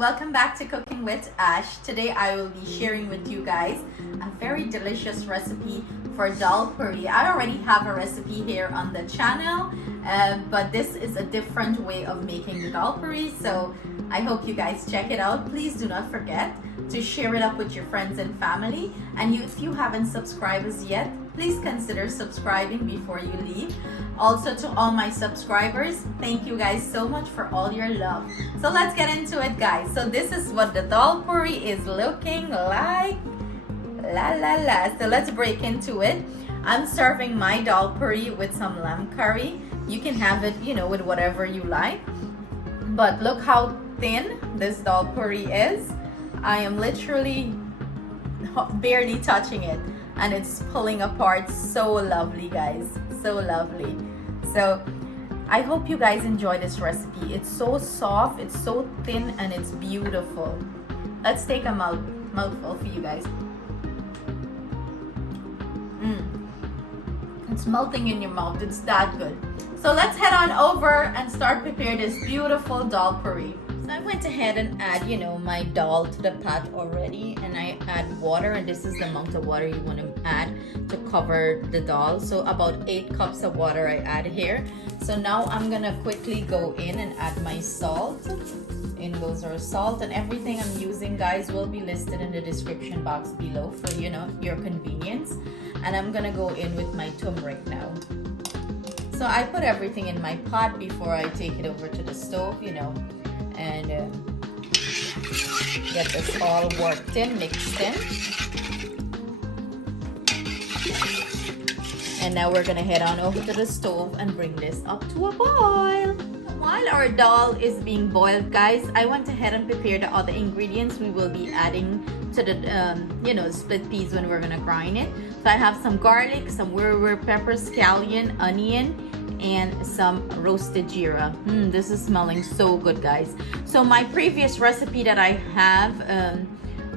welcome back to Cooking with Ash. Today I will be sharing with you guys a very delicious recipe for dal puri. I already have a recipe here on the channel, but this is a different way of making the dal puri, so I hope you guys check it out. Please do not forget to share it up with your friends and family, and if you haven't subscribed as yet, please consider subscribing before you leave. Also, to all my subscribers, thank you guys so much for all your love. So let's get into it, guys. So this is what the dal puri is looking like. So let's break into it. I'm serving my dal puri with some lamb curry. You can have it, with whatever you like. But look how thin this dal puri is. I am literally barely touching it, and it's pulling apart. So lovely, guys, so lovely. So I hope you guys enjoy this recipe. It's so soft, it's so thin, and it's beautiful. Let's take a mouthful for you guys. It's melting in your mouth. It's that good. So let's head on over and start prepare this beautiful dal puri. So I went ahead and add, my dal to the pot already, and I add water, and this is the amount of water you want to add to cover the dal. So about 8 cups of water I add here. So now I'm gonna quickly go in and add my salt. In goes our salt, and everything I'm using, guys, will be listed in the description box below for your convenience. And I'm gonna go in with my turmeric now. So I put everything in my pot before I take it over to the stove, and get this all worked in, mixed in. And now we're gonna head on over to the stove and bring this up to a boil. While our dal is being boiled, guys, I went ahead and prepared the other ingredients we will be adding to the split peas when we're gonna grind it. So I have some garlic, some Wiri Wiri pepper, scallion, onion, and some roasted jeera. This is smelling so good, guys. So my previous recipe that I have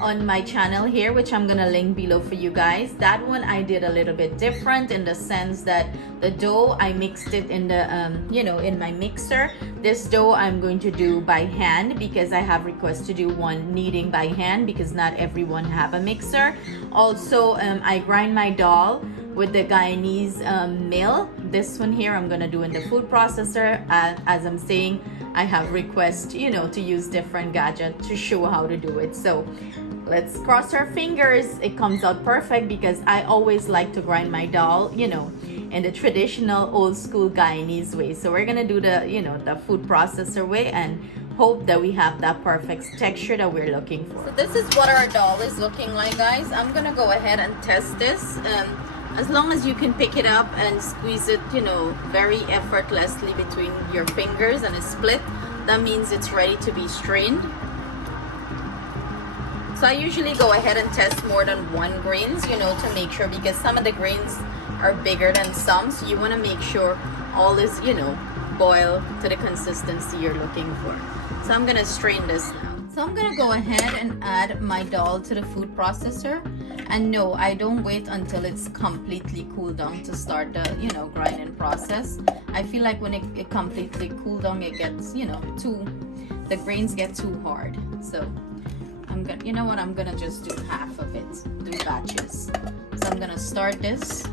on my channel here, which I'm gonna link below for you guys, that one I did a little bit different in the sense that the dough I mixed it in the in my mixer. This dough I'm going to do by hand because I have requests to do one kneading by hand because not everyone have a mixer. Also, I grind my dal with the Guyanese mill. This one here I'm gonna do in the food processor. As I'm saying, I have requests to use different gadgets to show how to do it. So let's cross our fingers it comes out perfect, because I always like to grind my dal in the traditional old school Guyanese way. So we're gonna do the the food processor way and hope that we have that perfect texture that we're looking for. So this is what our dal is looking like, guys. I'm gonna go ahead and test this. As long as you can pick it up and squeeze it, very effortlessly between your fingers and it's split, that means it's ready to be strained. So I usually go ahead and test more than one grains, to make sure, because some of the grains are bigger than some. So you want to make sure all is, boil to the consistency you're looking for. So I'm going to strain this now. So I'm going to go ahead and add my dal to the food processor. And no, I don't wait until it's completely cooled down to start the, grinding process. I feel like when it completely cooled down, it gets, the grains get too hard. So I'm gonna, I'm gonna just do half of it, do batches. So I'm gonna start this.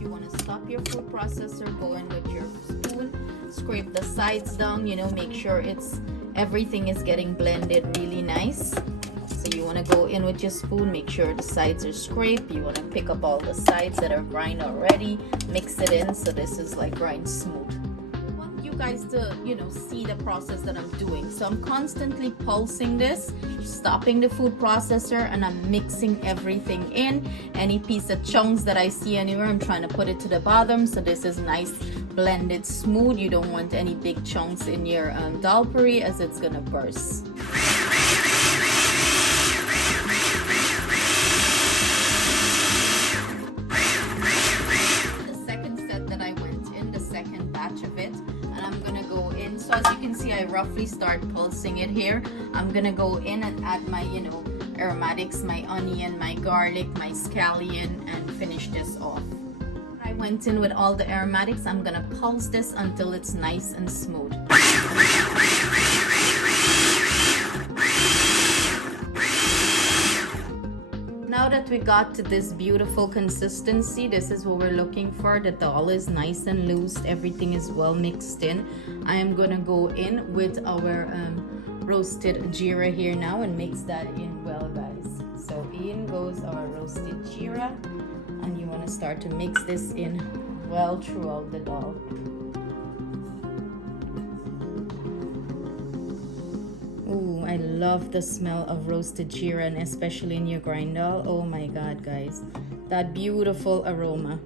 You want to stop your food processor, go in with your spoon, scrape the sides down, make sure everything is getting blended really nice. So you want to go in with your spoon, make sure the sides are scraped. You want to pick up all the sides that are grind already, mix it in so this is like grind smooth. I want you guys to see the process that I'm doing. So I'm constantly pulsing this, stopping the food processor, and I'm mixing everything in. Any piece of chunks that I see anywhere, I'm trying to put it to the bottom so this is nice blended smooth. You don't want any big chunks in your dal puri, as it's gonna burst. The second set that I went in, the second batch of it, and I'm gonna go in. So as you can see, I roughly start pulsing it here. I'm gonna go in and add my aromatics, my onion, my garlic, my scallion, and finish this off. I went in with all the aromatics. I'm gonna pulse this until it's nice and smooth. Now that we got to this beautiful consistency, this is what we're looking for. The dal is nice and loose, everything is well mixed in. I am gonna go in with our roasted jeera here now and mix that in well, guys. So in goes our roasted jeera, and you want to start to mix this in well throughout the dal. Ooh, I love the smell of roasted jeera, and especially in your grind dal. Oh my god, guys, that beautiful aroma.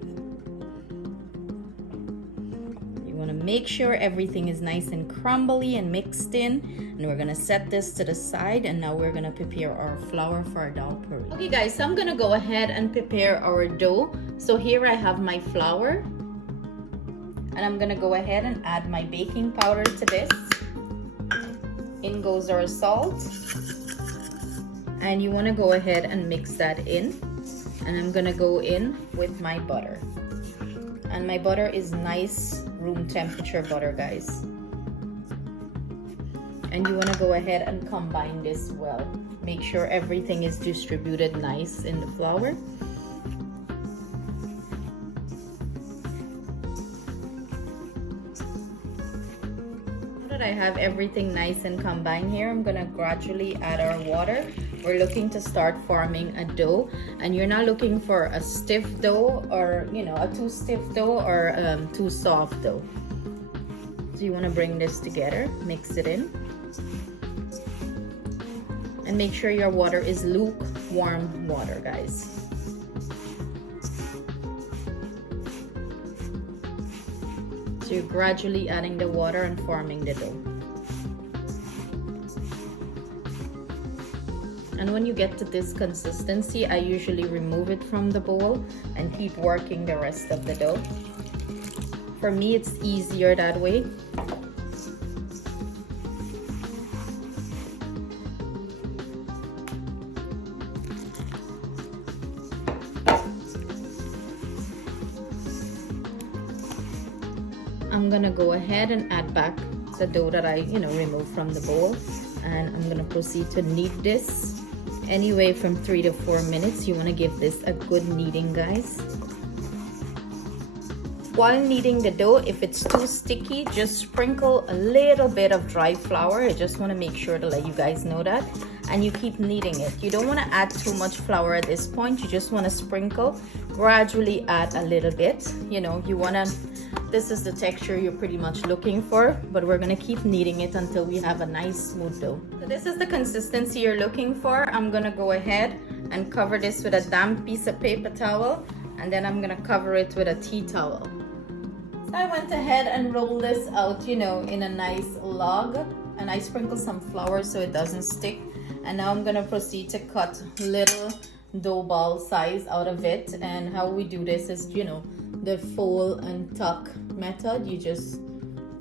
You want to make sure everything is nice and crumbly and mixed in, and we're gonna set this to the side, and now we're gonna prepare our flour for our dal puri. Okay guys, so I'm gonna go ahead and prepare our dough. So here I have my flour, and I'm gonna go ahead and add my baking powder to this. In goes our salt, and you want to go ahead and mix that in. And I'm gonna go in with my butter, and my butter is nice room temperature butter, guys. And you want to go ahead and combine this well. Make sure everything is distributed nice in the flour. I have everything nice and combined here. I'm gonna gradually add our water. We're looking to start forming a dough, and you're not looking for a stiff dough, or a too stiff dough or too soft dough. So you want to bring this together, mix it in, and make sure your water is lukewarm water, guys. So you're gradually adding the water and forming the dough. And when you get to this consistency, I usually remove it from the bowl and keep working the rest of the dough. For me, it's easier that way. I'm gonna go ahead and add back the dough that I removed from the bowl, and I'm gonna proceed to knead this anyway from 3 to 4 minutes. You want to give this a good kneading, guys. While kneading the dough, if it's too sticky, just sprinkle a little bit of dry flour. I just want to make sure to let you guys know that. And you keep kneading it. You don't want to add too much flour at this point. You just want to sprinkle, gradually add a little bit. You want to, this is the texture you're pretty much looking for, but we're going to keep kneading it until we have a nice smooth dough. So this is the consistency you're looking for. I'm going to go ahead and cover this with a damp piece of paper towel, and then I'm going to cover it with a tea towel. So I went ahead and rolled this out, in a nice log, and I sprinkled some flour so it doesn't stick. And now I'm gonna proceed to cut little dough ball size out of it. And how we do this is, the fold and tuck method. You just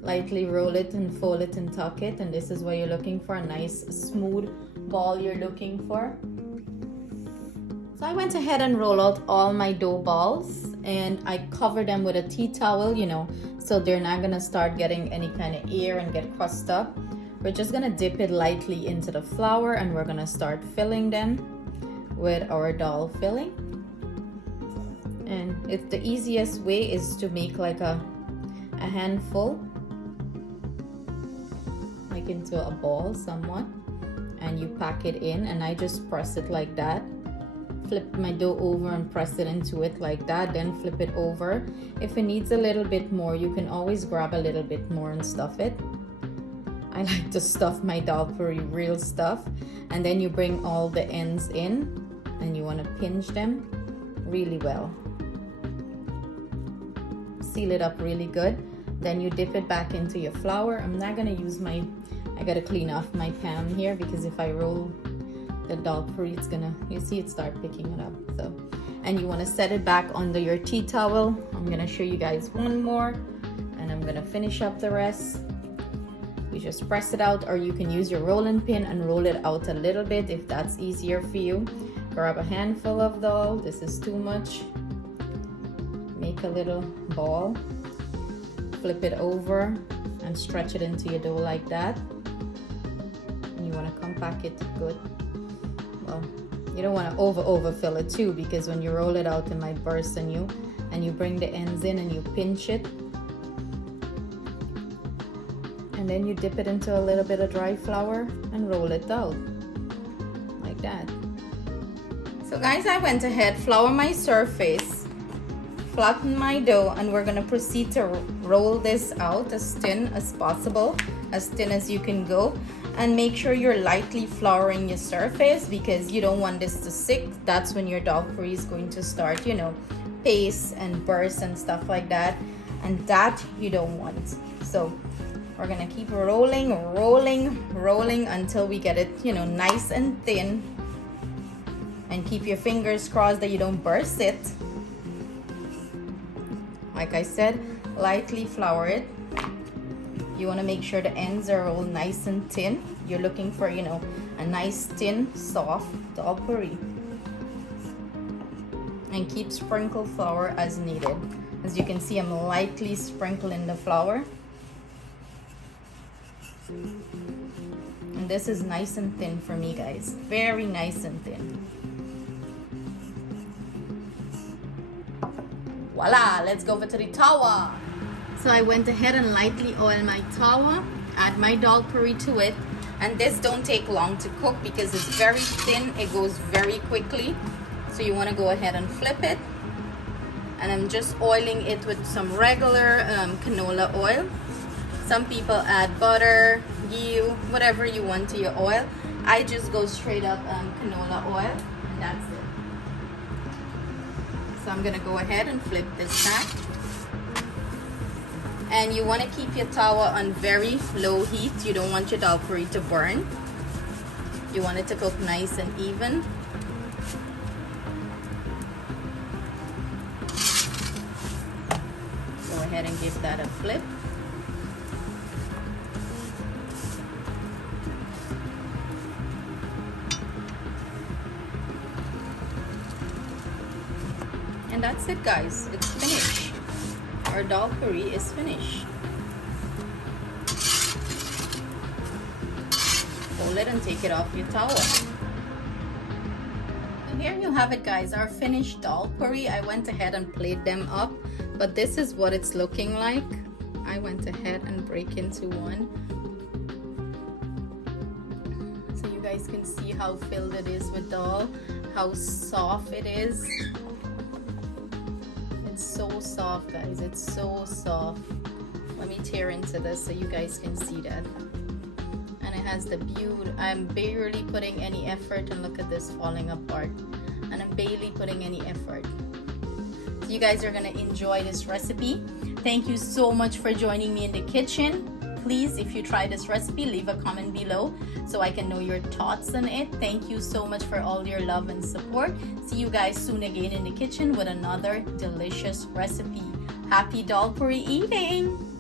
lightly roll it and fold it and tuck it, and this is what you're looking for, a nice smooth ball you're looking for. So I went ahead and rolled out all my dough balls, and I covered them with a tea towel, so they're not gonna start getting any kind of air and get crusted up. We're just gonna dip it lightly into the flour, and we're gonna start filling them with our dal filling. And it's the easiest way is to make like a handful, like into a ball somewhat, and you pack it in, and I just press it like that. Flip my dough over and press it into it like that, then flip it over. If it needs a little bit more, you can always grab a little bit more and stuff it. I like to stuff my dal puri real stuff, and then you bring all the ends in, and you want to pinch them really well. Seal it up really good. Then you dip it back into your flour. I'm not gonna use I gotta clean off my pan here, because if I roll the dal puri, it's gonna, you see it start picking it up. So, and you want to set it back under your tea towel. I'm gonna show you guys one more, and I'm gonna finish up the rest. You just press it out, or you can use your rolling pin and roll it out a little bit if that's easier for you. Grab a handful of dal. This is too much. Make a little ball. Flip it over and stretch it into your dough like that. And you want to compact it good. Well, you don't want to overfill it too, because when you roll it out it might burst on you. And you bring the ends in and you pinch it. And then you dip it into a little bit of dry flour and roll it out like that. So guys, I went ahead, flour my surface, flatten my dough, and we're gonna proceed to roll this out as thin as possible, as thin as you can go. And make sure you're lightly flouring your surface, because you don't want this to stick. That's when your dal puri is going to start, you know, paste and burst and stuff like that, and that you don't want. So we're gonna keep rolling until we get it, you know, nice and thin. And keep your fingers crossed that you don't burst it. Like I said, lightly flour it. You want to make sure the ends are all nice and thin. You're looking for, you know, a nice thin soft dal puri. And keep sprinkle flour as needed. As you can see, I'm lightly sprinkling the flour. And this is nice and thin for me, guys. Very nice and thin. Voila, let's go over to the tawa. So I went ahead and lightly oiled my tawa, add my dal puri to it. And this don't take long to cook because it's very thin. It goes very quickly. So you want to go ahead and flip it. And I'm just oiling it with some regular canola oil. Some people add butter, ghee, whatever you want to your oil. I just go straight up canola oil, and that's it. So I'm gonna go ahead and flip this back. And you want to keep your tawa on very low heat. You don't want your dal puri to burn. You want it to cook nice and even. Go ahead and give that a flip. And that's it, guys. It's finished. Our dal puri is finished. Fold it and take it off your towel. And here you have it, guys. Our finished dal puri. I went ahead and played them up, but this is what it's looking like. I went ahead and break into one, so you guys can see how filled it is with dal, how soft it is. So soft, guys. It's so soft. Let me tear into this so you guys can see that. And it has the beauty. I'm barely putting any effort, and look at this falling apart. And I'm barely putting any effort. So you guys are gonna enjoy this recipe. Thank you so much for joining me in the kitchen. Please, if you try this recipe, leave a comment below so I can know your thoughts on it. Thank you so much for all your love and support. See you guys soon again in the kitchen with another delicious recipe. Happy dal puri eating!